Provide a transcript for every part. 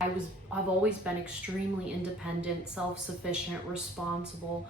I've always been extremely independent, self-sufficient, responsible,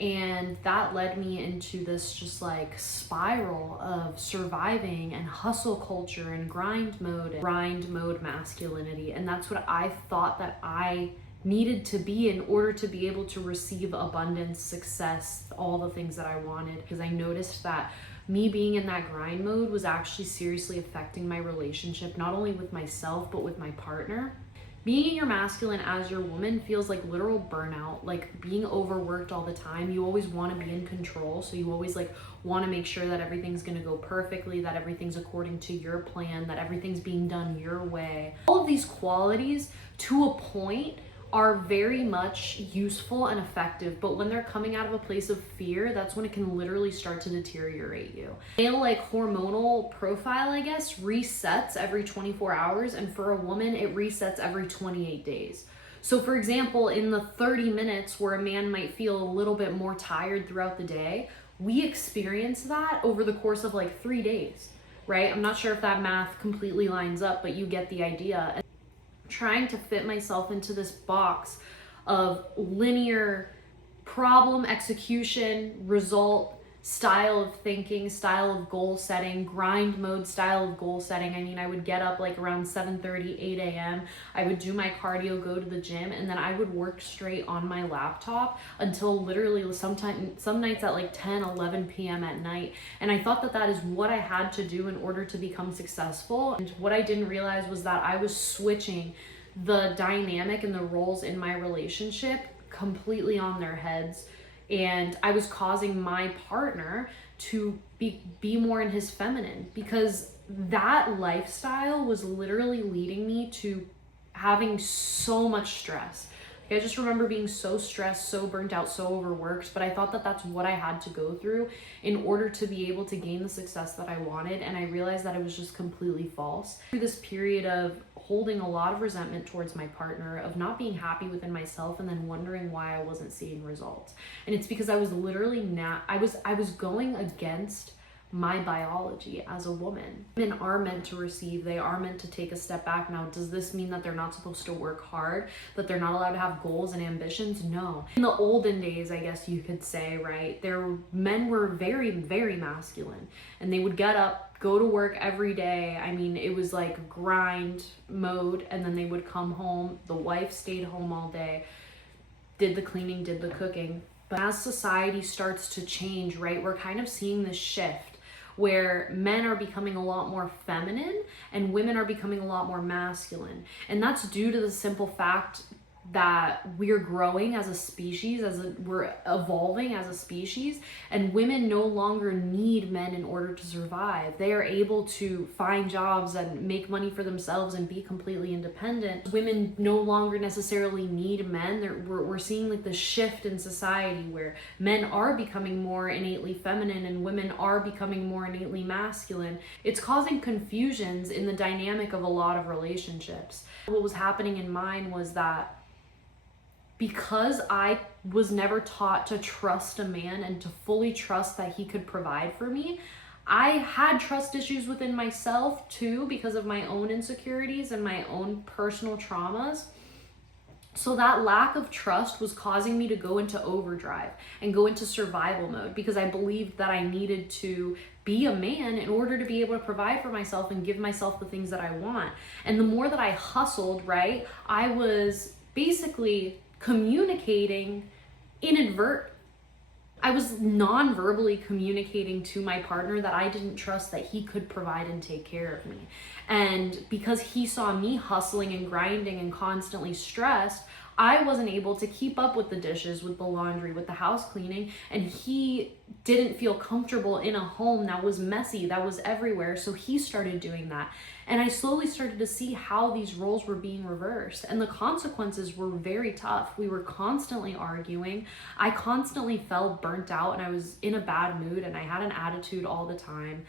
and that led me into this just like spiral of surviving and hustle culture and grind mode masculinity. And that's what I thought that I needed to be in order to be able to receive abundance, success, all the things that I wanted. Because I noticed that me being in that grind mode was actually seriously affecting my relationship, not only with myself, but with my partner. Being in your masculine as your woman feels like literal burnout, like being overworked all the time. You always want to be in control, so you always like want to make sure that everything's going to go perfectly, that everything's according to your plan, that everything's being done your way. All of these qualities, to a point, are very much useful and effective, but when they're coming out of a place of fear, that's when it can literally start to deteriorate you. Male like hormonal profile, I guess, resets every 24 hours, and for a woman it resets every 28 days. So for example, in the 30 minutes where a man might feel a little bit more tired throughout the day, we experience that over the course of like 3 days, right? I'm not sure if that math completely lines up, but you get the idea. Trying to fit myself into this box of linear problem execution, result, style of thinking, style of goal setting, grind mode style of goal setting. I mean, I would get up like around 7:30, 8 a.m. I would do my cardio, go to the gym, and then I would work straight on my laptop until literally some nights at like 10, 11 p.m. at night. And I thought that that is what I had to do in order to become successful. And what I didn't realize was that I was switching the dynamic and the roles in my relationship completely on their heads. And I was causing my partner to be more in his feminine, because that lifestyle was literally leading me to having so much stress. I just remember being so stressed, so burnt out, so overworked, but I thought that that's what I had to go through in order to be able to gain the success that I wanted, and I realized that it was just completely false. Through this period of holding a lot of resentment towards my partner, of not being happy within myself, and then wondering why I wasn't seeing results. And it's because I was literally I was going against my biology as a woman. Women are meant to receive, they are meant to take a step back. Now, does this mean that they're not supposed to work hard, that they're not allowed to have goals and ambitions? No. In the olden days, I guess you could say, right, men were very, very masculine, and they would get up, go to work every day. I mean, it was like grind mode, and then they would come home, the wife stayed home all day, did the cleaning, did the cooking. But as society starts to change, right, we're kind of seeing this shift where men are becoming a lot more feminine and women are becoming a lot more masculine. And that's due to the simple fact that we're growing as a species, we're evolving as a species, and women no longer need men in order to survive. They are able to find jobs and make money for themselves and be completely independent. Women no longer necessarily need men. We're seeing like the shift in society where men are becoming more innately feminine and women are becoming more innately masculine. It's causing confusions in the dynamic of a lot of relationships. What was happening in mine was that because I was never taught to trust a man and to fully trust that he could provide for me, I had trust issues within myself too, because of my own insecurities and my own personal traumas. So that lack of trust was causing me to go into overdrive and go into survival mode, because I believed that I needed to be a man in order to be able to provide for myself and give myself the things that I want. And the more that I hustled, right, I was basically communicating I was non-verbally communicating to my partner that I didn't trust that he could provide and take care of me. And because he saw me hustling and grinding and constantly stressed, I wasn't able to keep up with the dishes, with the laundry, with the house cleaning, and he didn't feel comfortable in a home that was messy, that was everywhere, so he started doing that. And I slowly started to see how these roles were being reversed, and the consequences were very tough. We were constantly arguing. I constantly felt burnt out, and I was in a bad mood, and I had an attitude all the time.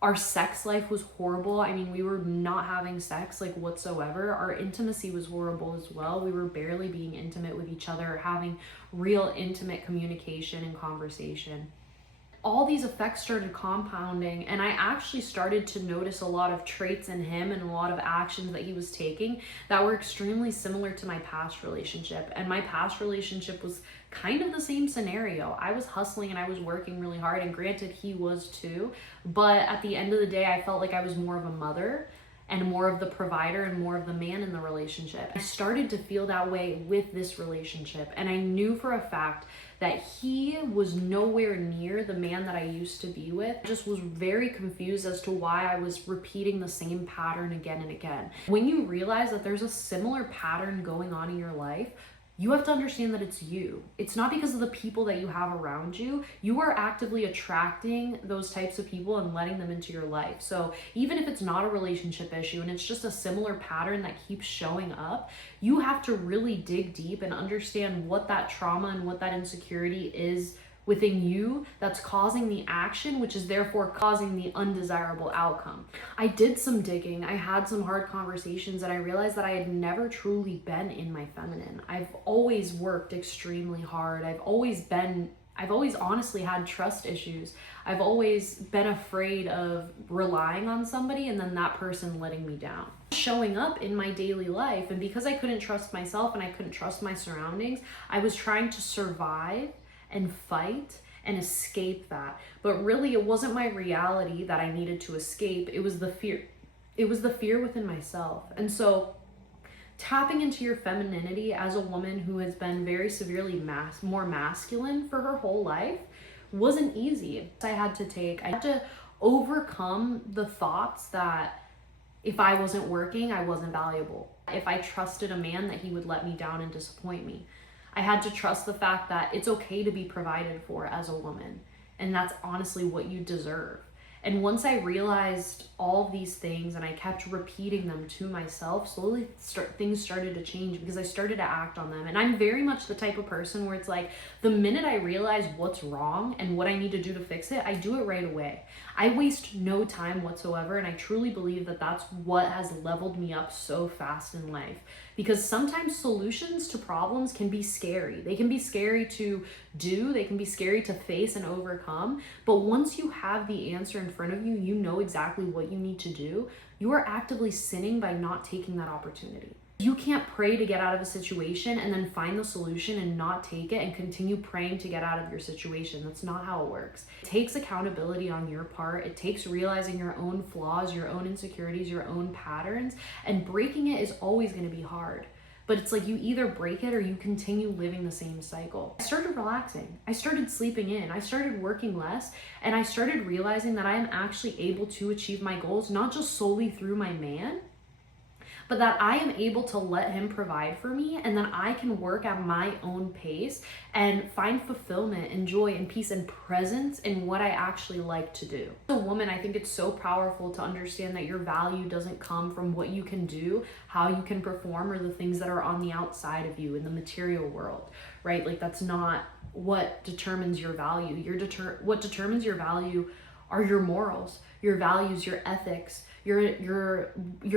Our sex life was horrible. I mean, we were not having sex like whatsoever. Our intimacy was horrible as well. We were barely being intimate with each other, having real intimate communication and conversation. all these effects started compounding, and I actually started to notice a lot of traits in him and a lot of actions that he was taking that were extremely similar to my past relationship. And my past relationship was kind of the same scenario. I was hustling and I was working really hard, and granted he was too, but at the end of the day I felt like I was more of a mother and more of the provider and more of the man in the relationship. I started to feel that way with this relationship, and I knew for a fact that he was nowhere near the man that I used to be with. I just was very confused as to why I was repeating the same pattern again and again. When you realize that there's a similar pattern going on in your life, you have to understand that it's you. It's not because of the people that you have around you. You are actively attracting those types of people and letting them into your life. So even if it's not a relationship issue and it's just a similar pattern that keeps showing up, you have to really dig deep and understand what that trauma and what that insecurity is within you that's causing the action, which is therefore causing the undesirable outcome. I did some digging, I had some hard conversations, and I realized that I had never truly been in my feminine. I've always worked extremely hard. I've always honestly had trust issues. I've always been afraid of relying on somebody and then that person letting me down. Showing up in my daily life, and because I couldn't trust myself and I couldn't trust my surroundings, I was trying to survive and fight and escape that. But really it wasn't my reality that I needed to escape. It was the fear. It was the fear within myself. And so tapping into your femininity as a woman who has been very severely more masculine for her whole life wasn't easy. I had to overcome the thoughts that if I wasn't working, I wasn't valuable. If I trusted a man, that he would let me down and disappoint me. I had to trust the fact that it's okay to be provided for as a woman, and that's honestly what you deserve. And once I realized all of these things and I kept repeating them to myself, slowly things started to change because I started to act on them. And I'm very much the type of person where it's like, the minute I realize what's wrong and what I need to do to fix it, I do it right away. I waste no time whatsoever, and I truly believe that that's what has leveled me up so fast in life. Because sometimes solutions to problems can be scary. They can be scary to do, they can be scary to face and overcome. But once you have the answer in front of you, you know exactly what you need to do. You are actively sinning by not taking that opportunity. You can't pray to get out of a situation and then find the solution and not take it and continue praying to get out of your situation. That's not how it works. It takes accountability on your part. It takes realizing your own flaws, your own insecurities, your own patterns, and breaking it is always going to be hard. But it's like you either break it or you continue living the same cycle. I started relaxing. I started sleeping in. I started working less, and I started realizing that I am actually able to achieve my goals, not just solely through my man, but that I am able to let him provide for me, and then I can work at my own pace and find fulfillment and joy and peace and presence in what I actually like to do. As a woman, I think it's so powerful to understand that your value doesn't come from what you can do, how you can perform, or the things that are on the outside of you in the material world, right? Like, that's not what determines your value. What determines your value are your morals, your values, your ethics, your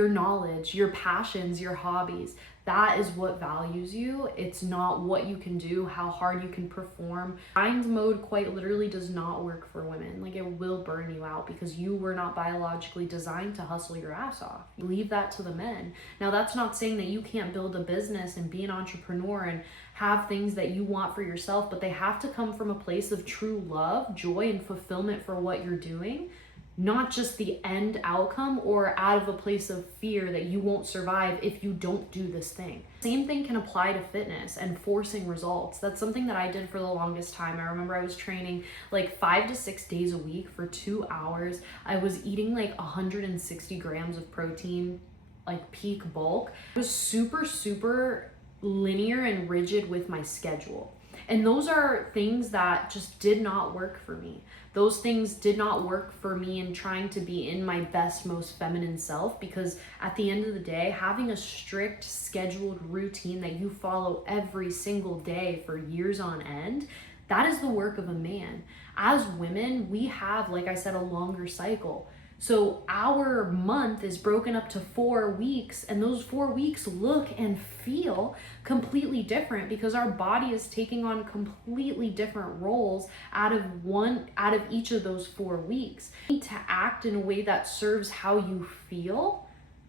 knowledge, your passions, your hobbies. That is what values you. It's not what you can do, how hard you can perform. Grind mode quite literally does not work for women. Like, it will burn you out because you were not biologically designed to hustle your ass off. Leave that to the men. Now, that's not saying that you can't build a business and be an entrepreneur and have things that you want for yourself, but they have to come from a place of true love, joy, and fulfillment for what you're doing. Not just the end outcome or out of a place of fear that you won't survive if you don't do this thing. Same thing can apply to fitness and forcing results. That's something that I did for the longest time. I remember I was training like 5 to 6 days a week for 2 hours. I was eating like 160 grams of protein, like peak bulk. I was super linear and rigid with my schedule. And those are things that just did not work for me. Those things did not work for me in trying to be in my best, most feminine self, because at the end of the day, having a strict scheduled routine that you follow every single day for years on end, that is the work of a man. As women, we have, like I said, a longer cycle. So our month is broken up to 4 weeks, and those 4 weeks look and feel completely different because our body is taking on completely different roles out of each of those 4 weeks. You need to act in a way that serves how you feel,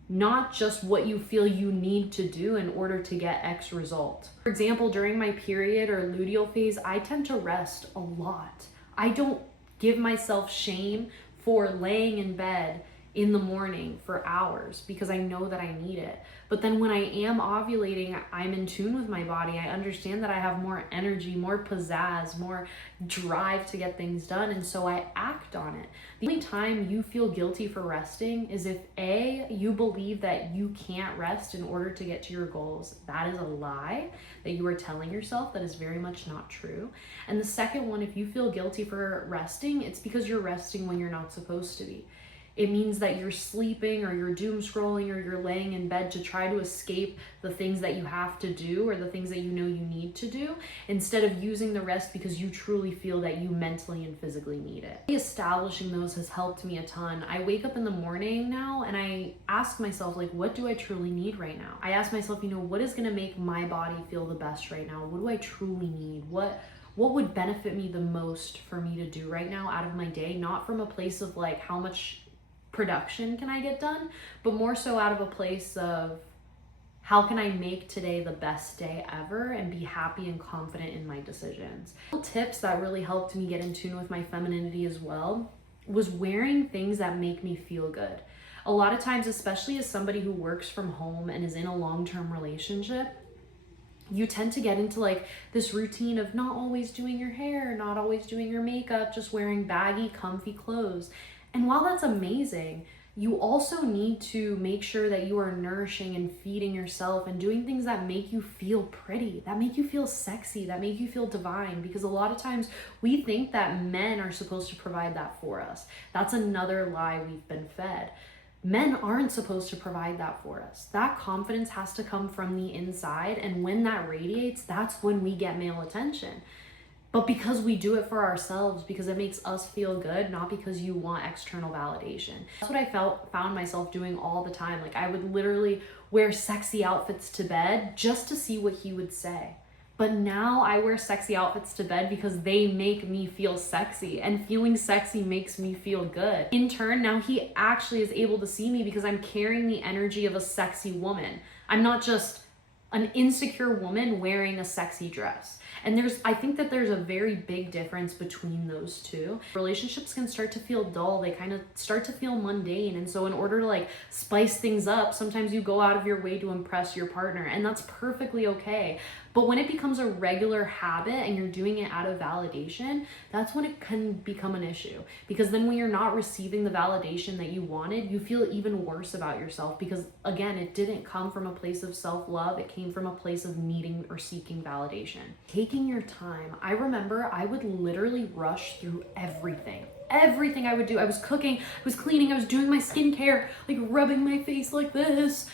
not just what you feel you need to do in order to get X result. For example, during my period or luteal phase, I tend to rest a lot. I don't give myself shame for laying in bed in the morning for hours because I know that I need it. But then when I am ovulating, I'm in tune with my body. I understand that I have more energy, more pizzazz, more drive to get things done, and so I act on it. The only time you feel guilty for resting is if A, you believe that you can't rest in order to get to your goals. That is a lie that you are telling yourself. That is very much not true. And the second one, if you feel guilty for resting, it's because you're resting when you're not supposed to be. It means that you're sleeping or you're doom scrolling or you're laying in bed to try to escape the things that you have to do or the things that you know you need to do, instead of using the rest because you truly feel that you mentally and physically need it. Establishing those has helped me a ton. I wake up in the morning now and I ask myself, like, what do I truly need right now? I ask myself, what is gonna make my body feel the best right now? What do I truly need? What would benefit me the most for me to do right now out of my day? Not from a place of like, how much production can I get done, but more so out of a place of how can I make today the best day ever and be happy and confident in my decisions. Tips that really helped me get in tune with my femininity as well was wearing things that make me feel good. A lot of times, especially as somebody who works from home and is in a long-term relationship, you tend to get into like this routine of not always doing your hair, not always doing your makeup, just wearing baggy, comfy clothes. And while that's amazing, you also need to make sure that you are nourishing and feeding yourself and doing things that make you feel pretty, that make you feel sexy, that make you feel divine. Because a lot of times we think that men are supposed to provide that for us. That's another lie we've been fed. Men aren't supposed to provide that for us. That confidence has to come from the inside. And when that radiates, that's when we get male attention. But because we do it for ourselves, because it makes us feel good, not because you want external validation. That's what I found myself doing all the time. Like I would literally wear sexy outfits to bed just to see what he would say. But now I wear sexy outfits to bed because they make me feel sexy, and feeling sexy makes me feel good. In turn, now he actually is able to see me because I'm carrying the energy of a sexy woman. I'm not just an insecure woman wearing a sexy dress. And I think that there's a very big difference between those two. Relationships can start to feel dull. They kind of start to feel mundane. And so in order to like spice things up, sometimes you go out of your way to impress your partner, and that's perfectly okay. But when it becomes a regular habit and you're doing it out of validation, that's when it can become an issue. Because then when you're not receiving the validation that you wanted, you feel even worse about yourself because, again, it didn't come from a place of self-love. It came from a place of needing or seeking validation. Taking your time. I remember I would literally rush through everything I would do. I was cooking, I was cleaning, I was doing my skincare, like rubbing my face like this.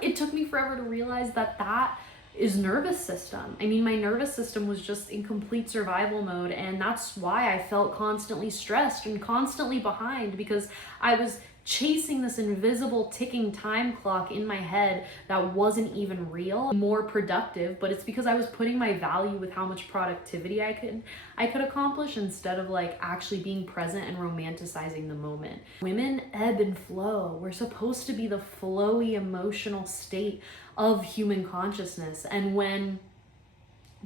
It took me forever to realize that is nervous system. I mean, my nervous system was just in complete survival mode, and that's why I felt constantly stressed and constantly behind, because I was chasing this invisible ticking time clock in my head that wasn't even real, more productive, but it's because I was putting my value with how much productivity I could accomplish instead of like actually being present and romanticizing the moment. Women ebb and flow. We're supposed to be the flowy emotional state of human consciousness, and when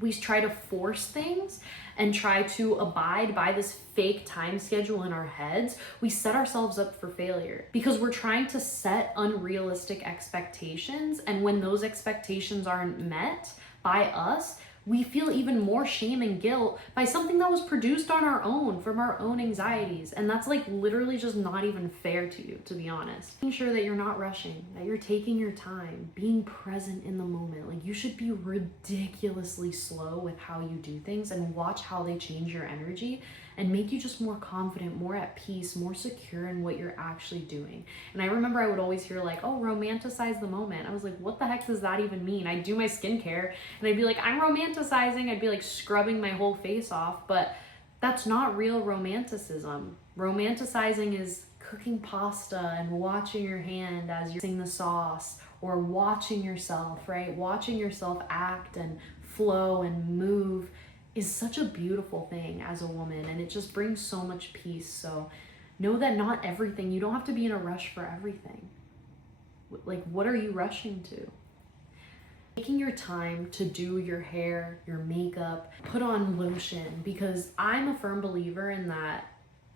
we try to force things and try to abide by this fake time schedule in our heads, we set ourselves up for failure because we're trying to set unrealistic expectations. And when those expectations aren't met by us, we feel even more shame and guilt by something that was produced on our own, from our own anxieties. And that's like literally just not even fair to you, to be honest. Making sure that you're not rushing, that you're taking your time, being present in the moment. Like you should be ridiculously slow with how you do things and watch how they change your energy and make you just more confident, more at peace, more secure in what you're actually doing. And I remember I would always hear like, oh, romanticize the moment. I was like, what the heck does that even mean? I'd do my skincare and I'd be like, I'm romanticizing. I'd be like scrubbing my whole face off, but that's not real romanticism. Romanticizing is cooking pasta and watching your hand as you're mixing the sauce, or watching yourself, right? Watching yourself act and flow and move is such a beautiful thing as a woman, and it just brings so much peace. So know that not everything, you don't have to be in a rush for everything. Like, what are you rushing to? Taking your time to do your hair, your makeup, put on lotion, because I'm a firm believer in that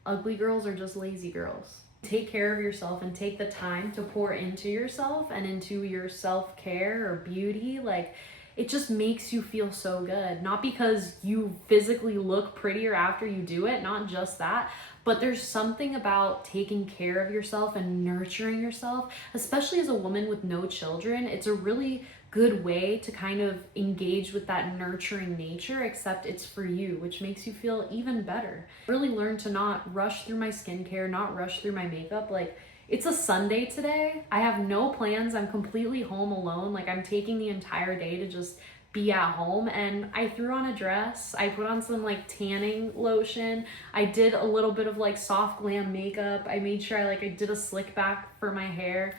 ugly girls are just lazy girls. Take care of yourself and take the time to pour into yourself and into your self-care or beauty. Like, it just makes you feel so good. Not because you physically look prettier after you do it, not just that, but there's something about taking care of yourself and nurturing yourself, especially as a woman with no children. It's a really good way to kind of engage with that nurturing nature, except it's for you, which makes you feel even better. Really learn to not rush through my skincare, not rush through my makeup. Like, it's a Sunday today. I have no plans. I'm completely home alone. Like, I'm taking the entire day to just be at home, and I threw on a dress. I put on some like tanning lotion. I did a little bit of like soft glam makeup. I made sure I did a slick back for my hair.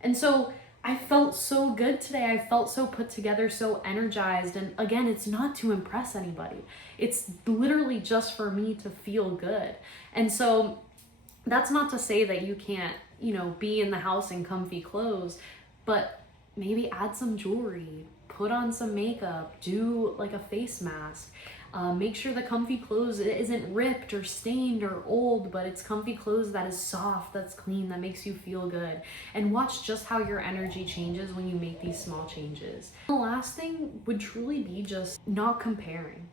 And so I felt so good today. I felt so put together, so energized. And again, it's not to impress anybody. It's literally just for me to feel good. And so that's not to say that you can't, be in the house in comfy clothes, but maybe add some jewelry, put on some makeup, do like a face mask. Make sure the comfy clothes isn't ripped or stained or old, but it's comfy clothes that is soft, that's clean, that makes you feel good. And watch just how your energy changes when you make these small changes. The last thing would truly be just not comparing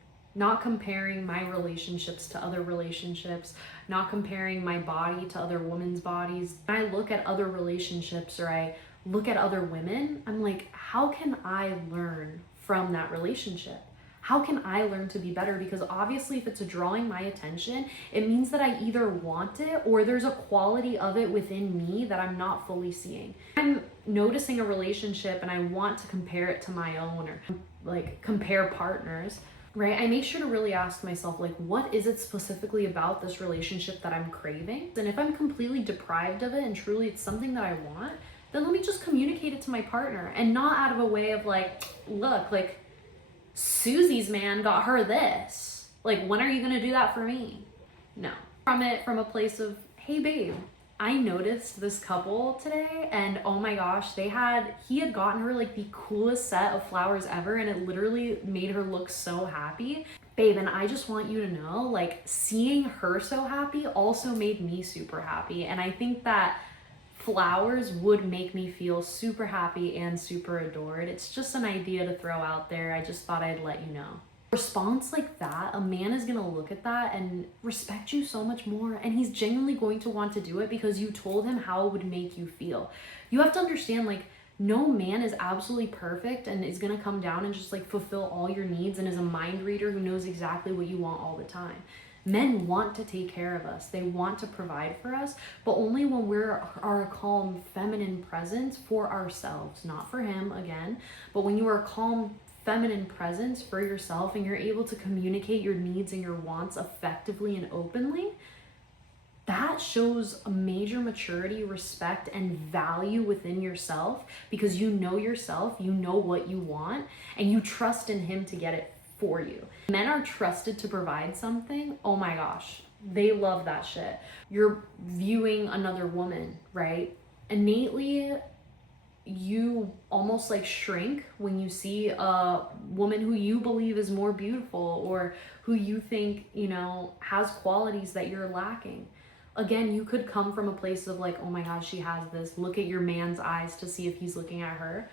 my relationships to other relationships, not comparing my body to other women's bodies. When I look at other relationships or I look at other women, I'm like, how can I learn from that relationship? How can I learn to be better? Because obviously if it's drawing my attention, it means that I either want it or there's a quality of it within me that I'm not fully seeing. I'm noticing a relationship and I want to compare it to my own, or like compare partners, right? I make sure to really ask myself, like, what is it specifically about this relationship that I'm craving? And if I'm completely deprived of it and truly it's something that I want, then let me just communicate it to my partner, and not out of a way of like, look, like Susie's man got her this. Like, when are you gonna do that for me? No. From a place of, hey babe, I noticed this couple today and oh my gosh, he had gotten her like the coolest set of flowers ever, and it literally made her look so happy. Babe, and I just want you to know, like, seeing her so happy also made me super happy. And I think that flowers would make me feel super happy and super adored. It's just an idea to throw out there. I just thought I'd let you know. Response like that, a man is gonna look at that and respect you so much more, and he's genuinely going to want to do it because you told him how it would make you feel. You have to understand, like, no man is absolutely perfect and is gonna come down and just like fulfill all your needs and is a mind reader who knows exactly what you want all the time. Men want to take care of us. They want to provide for us, but only when we're our calm, feminine presence for ourselves, not for him again, but when you are a calm, feminine presence for yourself and you're able to communicate your needs and your wants effectively and openly, that shows a major maturity, respect, and value within yourself, because you know yourself, you know what you want, and you trust in him to get it for you. Men are trusted to provide something. Oh my gosh, they love that shit. You're viewing another woman, right? Innately, you almost like shrink when you see a woman who you believe is more beautiful or who you think, has qualities that you're lacking. Again, you could come from a place of like, oh my God, she has this. Look at your man's eyes to see if he's looking at her.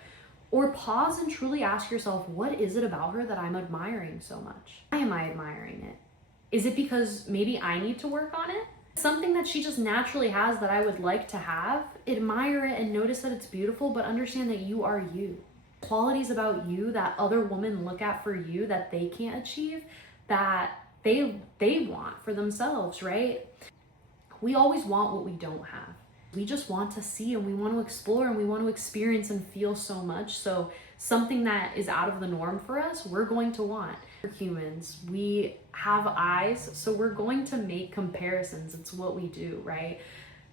Or pause and truly ask yourself, what is it about her that I'm admiring so much? Why am I admiring it? Is it because maybe I need to work on it? Something that she just naturally has that I would like to have. Admire it and notice that it's beautiful, but understand that you are you. Qualities about you that other women look at for you that they can't achieve, that they want for themselves, right? We always want what we don't have. We just want to see and we want to explore and we want to experience and feel so much. So something that is out of the norm for us, we're going to want. We're humans. We have eyes, so we're going to make comparisons. It's what we do, right?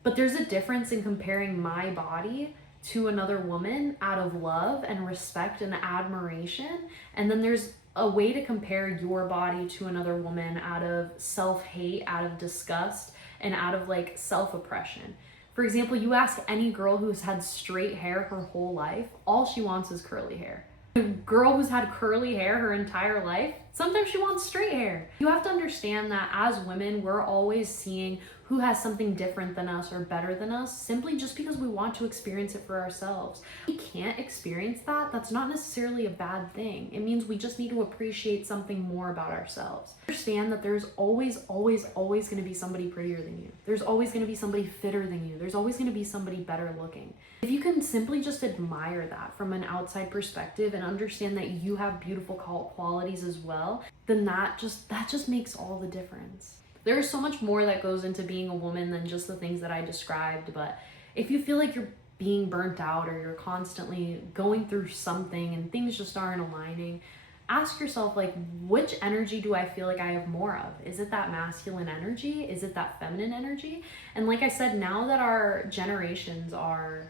But there's a difference in comparing my body to another woman out of love and respect and admiration. And then there's a way to compare your body to another woman out of self-hate, out of disgust, and out of like self-oppression. For example, you ask any girl who's had straight hair her whole life, all she wants is curly hair. A girl who's had curly hair her entire life, sometimes she wants straight hair. You have to understand that as women, we're always seeing who has something different than us or better than us simply just because we want to experience it for ourselves. If we can't experience that, that's not necessarily a bad thing. It means we just need to appreciate something more about ourselves. Understand that there's always going to be somebody prettier than you. There's always going to be somebody fitter than you. There's always going to be somebody better looking. If you can simply just admire that from an outside perspective and understand that you have beautiful qualities as well, then that just makes all the difference. There's so much more that goes into being a woman than just the things that I described, but if you feel like you're being burnt out or you're constantly going through something and things just aren't aligning, ask yourself, like, which energy do I feel like I have more of? Is it that masculine energy? Is it that feminine energy? And like I said, now that our generations are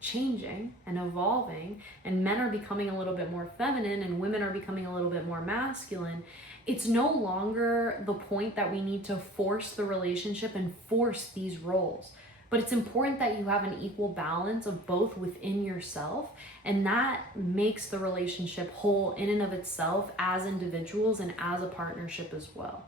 changing and evolving and men are becoming a little bit more feminine and women are becoming a little bit more masculine, it's no longer the point that we need to force the relationship and force these roles. But it's important that you have an equal balance of both within yourself, and that makes the relationship whole in and of itself as individuals and as a partnership as well.